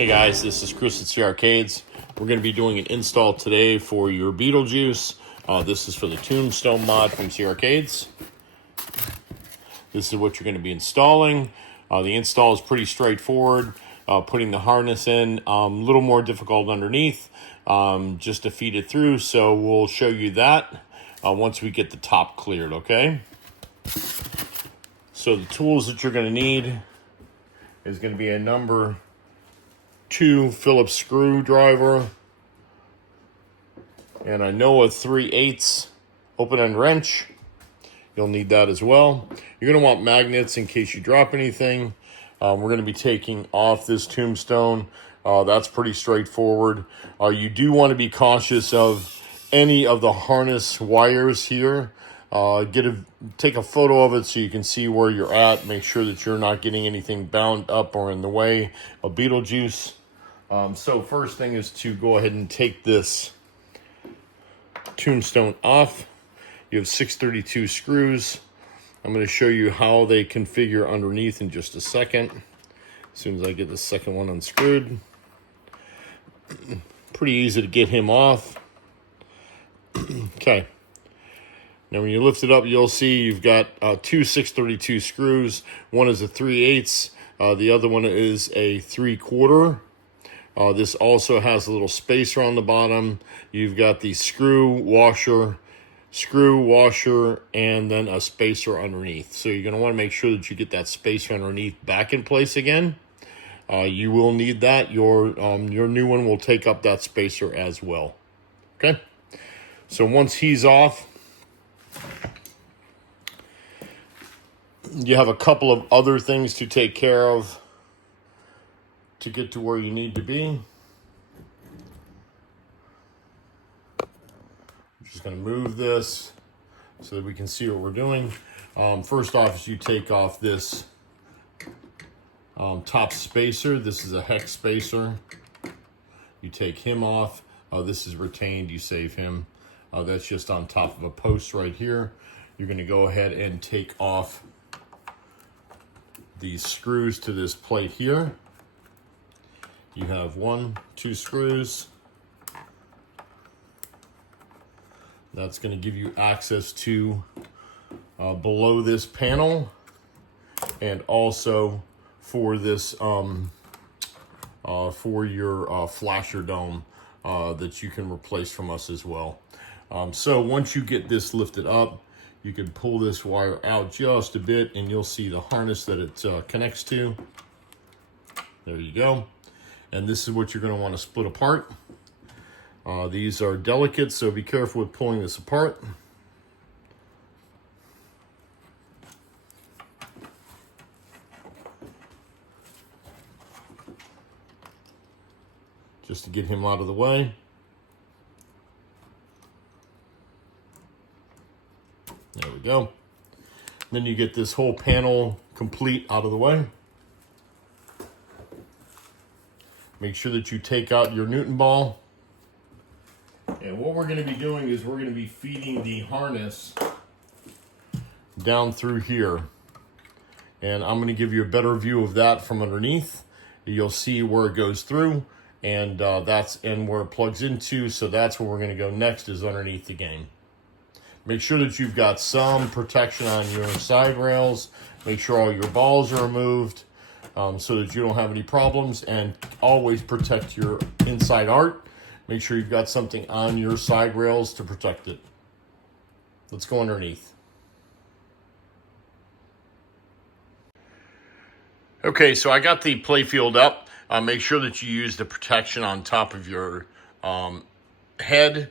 Hey guys, this is Chris at C Arcades. We're going to be doing an install today for your Beetlejuice. This is for the Tombstone mod from C Arcades. This is what you're going to be installing. The install is pretty straightforward. Putting the harness in, a little more difficult underneath, just to feed it through. So we'll show you that once we get the top cleared, okay? So the tools that you're going to need is going to be a number 2 Phillips screwdriver, and I know a 3/8 open-end wrench. You'll need that as well. You're going to want magnets in case you drop anything. We're going to be taking off this tombstone. That's pretty straightforward. You do want to be cautious of any of the harness wires here. Take a photo of it so you can see where you're at. Make sure that you're not getting anything bound up or in the way of Beetlejuice. So first thing is to go ahead and take this tombstone off. You have 632 screws. I'm going to show you how they configure underneath in just a second. As soon as I get the second one unscrewed. Pretty easy to get him off. Okay. Now when you lift it up, you'll see you've got 2 632 screws. One is a 3/8. The other one is a 3/4. This also has a little spacer on the bottom. You've got the screw washer, and then a spacer underneath. So you're going to want to make sure that you get that spacer underneath back in place again. You will need that. Your new one will take up that spacer as well. Okay. So once he's off, you have a couple of other things to take care of to get to where you need to be. I'm just going to move this so that we can see what we're doing. First off is you take off this top spacer. This is a hex spacer. You take him off. This is retained. You save him. That's just on top of a post right here. You're going to go ahead and take off these screws to this plate here. You have 1, 2 screws. That's going to give you access to below this panel, and also for this for your flasher dome that you can replace from us as well. So once you get this lifted up, you can pull this wire out just a bit, and you'll see the harness that it connects to. There you go. And this is what you're going to want to split apart. These are delicate, so be careful with pulling this apart. Just to get him out of the way. There we go. Then you get this whole panel complete out of the way. Make sure that you take out your Newton ball. And what we're going to be doing is we're going to be feeding the harness down through here. And I'm going to give you a better view of that from underneath. You'll see where it goes through, and that's where it plugs into. So that's where we're going to go next, is underneath the game. Make sure that you've got some protection on your side rails. Make sure all your balls are removed. So that you don't have any problems, and always protect your inside art. Make sure you've got something on your side rails to protect it. Let's go underneath. Okay, so I got the playfield up. Make sure that you use the protection on top of your head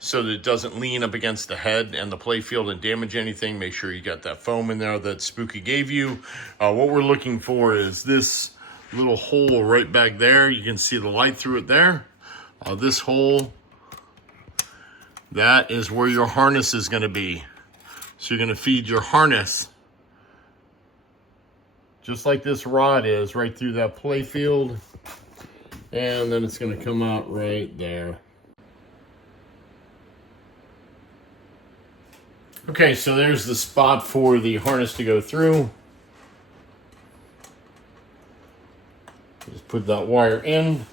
so that it doesn't lean up against the head and the playfield and damage anything. Make sure you got that foam in there that Spooky gave you. What we're looking for is this little hole right back there. You can see the light through it there. This hole, that is where your harness is going to be. So you're going to feed your harness, just like this rod is, right through that playfield. And then it's going to come out right there. Okay, so there's the spot for the harness to go through. Just put that wire in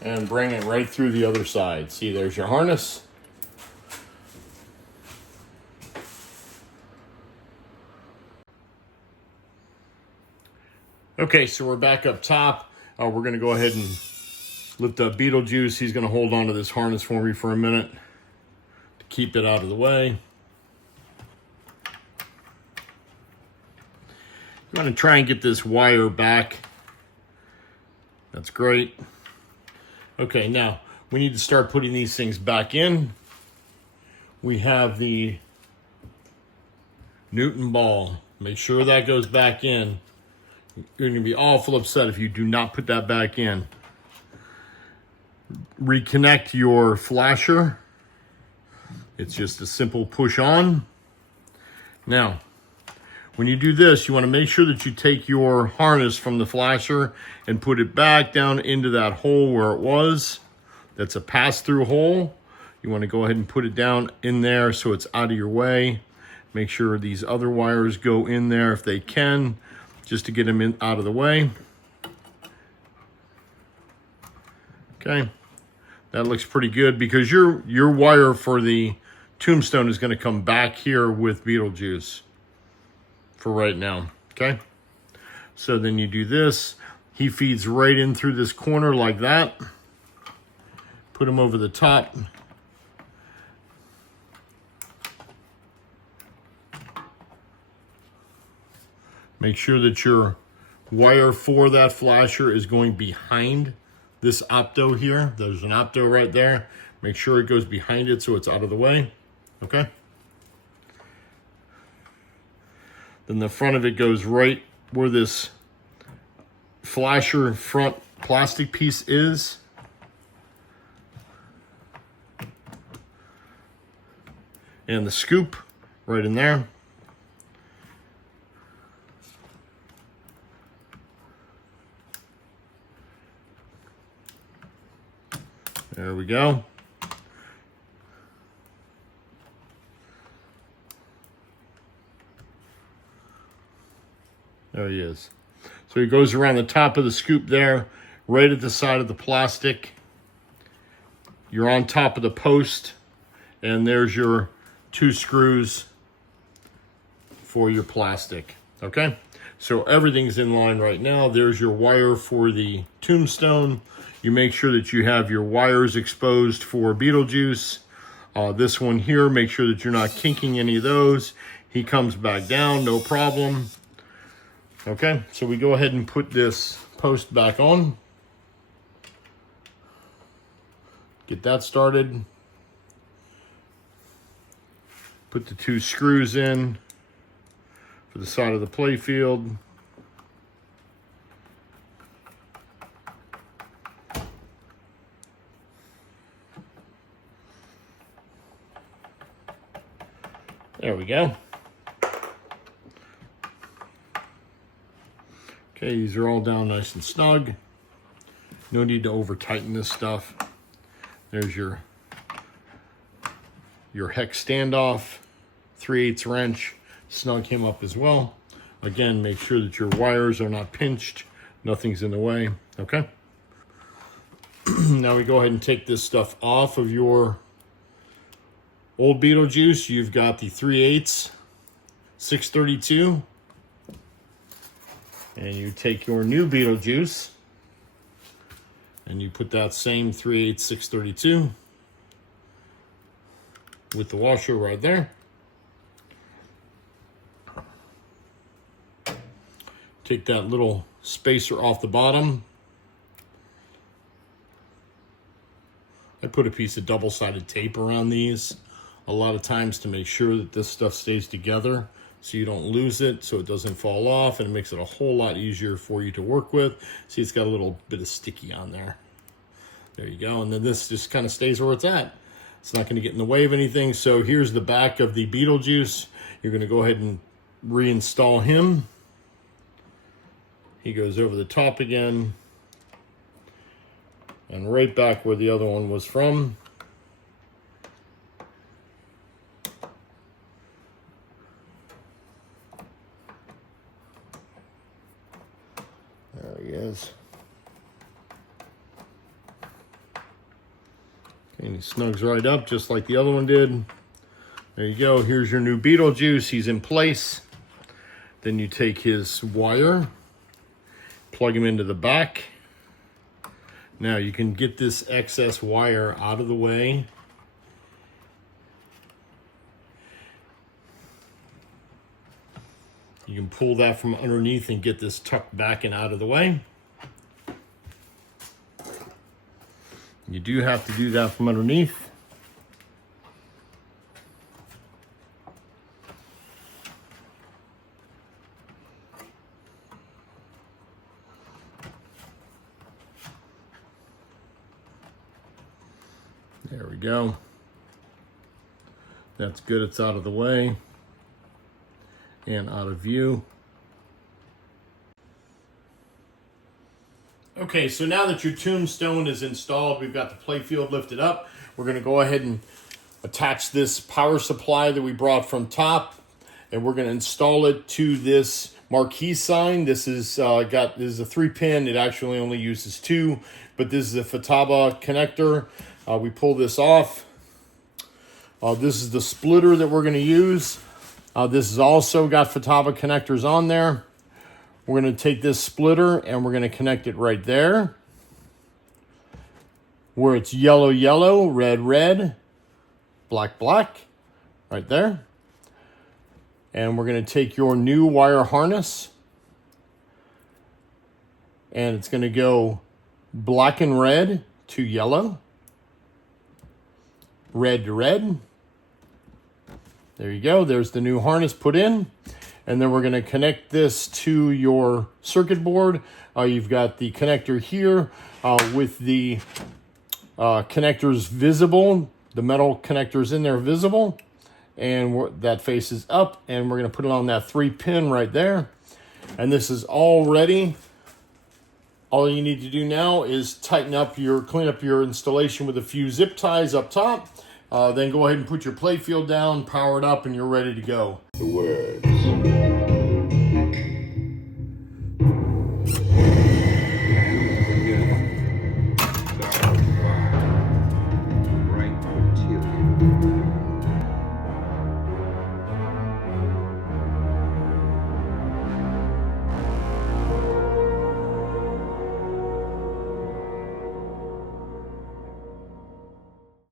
and bring it right through the other side. See, there's your harness. Okay, so we're back up top. We're going to go ahead and lift up Beetlejuice. He's going to hold on to this harness for me for a minute to keep it out of the way. I'm going to try and get this wire back. That's great. Okay, now we need to start putting these things back in. We have the Newton ball. Make sure that goes back in. You're going to be awful upset if you do not put that back in. Reconnect your flasher. It's just a simple push on. Now, when you do this, you want to make sure that you take your harness from the flasher and put it back down into that hole where it was. That's a pass-through hole. You want to go ahead and put it down in there so it's out of your way. Make sure these other wires go in there if they can, just to get them in out of the way. Okay, that looks pretty good because your wire for the Tombstone is going to come back here with Beetlejuice for right now. Okay, so then you do this. He feeds right in through this corner like that. Put him over the top. Make sure that your wire for that flasher is going behind this opto here. There's an opto right there. Make sure it goes behind it so it's out of the way. Okay. Then the front of it goes right where this flasher front plastic piece is. And the scoop right in there. There we go. There he is. So he goes around the top of the scoop there, right at the side of the plastic. You're on top of the post, and there's your 2 screws for your plastic. Okay? So everything's in line right now. There's your wire for the Tombstone. You make sure that you have your wires exposed for Beetlejuice. This one here, make sure that you're not kinking any of those. He comes back down, no problem. Okay, so we go ahead and put this post back on. Get that started. Put the 2 screws in for the side of the play field. There we go. Okay, these are all down nice and snug. No need to over tighten this stuff. There's your hex standoff, 3/8 wrench. Snug him up as well. Again, make sure that your wires are not pinched. Nothing's in the way, okay? Now we go ahead and take this stuff off of your old Beetlejuice. You've got the 3/8 632. And you take your new Beetlejuice and you put that same 3/8 632 with the washer right there. Take that little spacer off the bottom. I put a piece of double-sided tape around these a lot of times to make sure that this stuff stays together so you don't lose it, so it doesn't fall off, and it makes it a whole lot easier for you to work with. See, it's got a little bit of sticky on there. There you go, and then this just kind of stays where it's at. It's not going to get in the way of anything. So here's the back of the Beetlejuice. You're going to go ahead and reinstall him. He goes over the top again and right back where the other one was from. is. And he snugs right up just like the other one did. There you go. Here's your new Betelgeuse. He's in place. Then you take his wire, plug him into the back. Now you can get this excess wire out of the way. You can pull that from underneath and get this tucked back and out of the way. You do have to do that from underneath. There we go. That's good, it's out of the way and out of view. Okay, so now that your tombstone is installed, we've got the playfield lifted up. We're going to go ahead and attach this power supply that we brought from top, and we're going to install it to this marquee sign. This is this is a 3-pin. It actually only uses 2, but this is a Futaba connector. We pull this off. This is the splitter that we're going to use. This has also got Futaba connectors on there. We're going to take this splitter and we're going to connect it right there, where it's yellow, yellow, red, red, black, black, right there. And we're going to take your new wire harness, and it's going to go black and red to yellow, red to red. There you go. There's the new harness put in. And then we're going to connect this to your circuit board. You've got the connector here with the connectors visible. The metal connectors in there visible. And that faces up. And we're going to put it on that 3-pin right there. And this is all ready. All you need to do now is clean up your installation with a few zip ties up top. Then go ahead and put your playfield down, power it up, and you're ready to go. The word.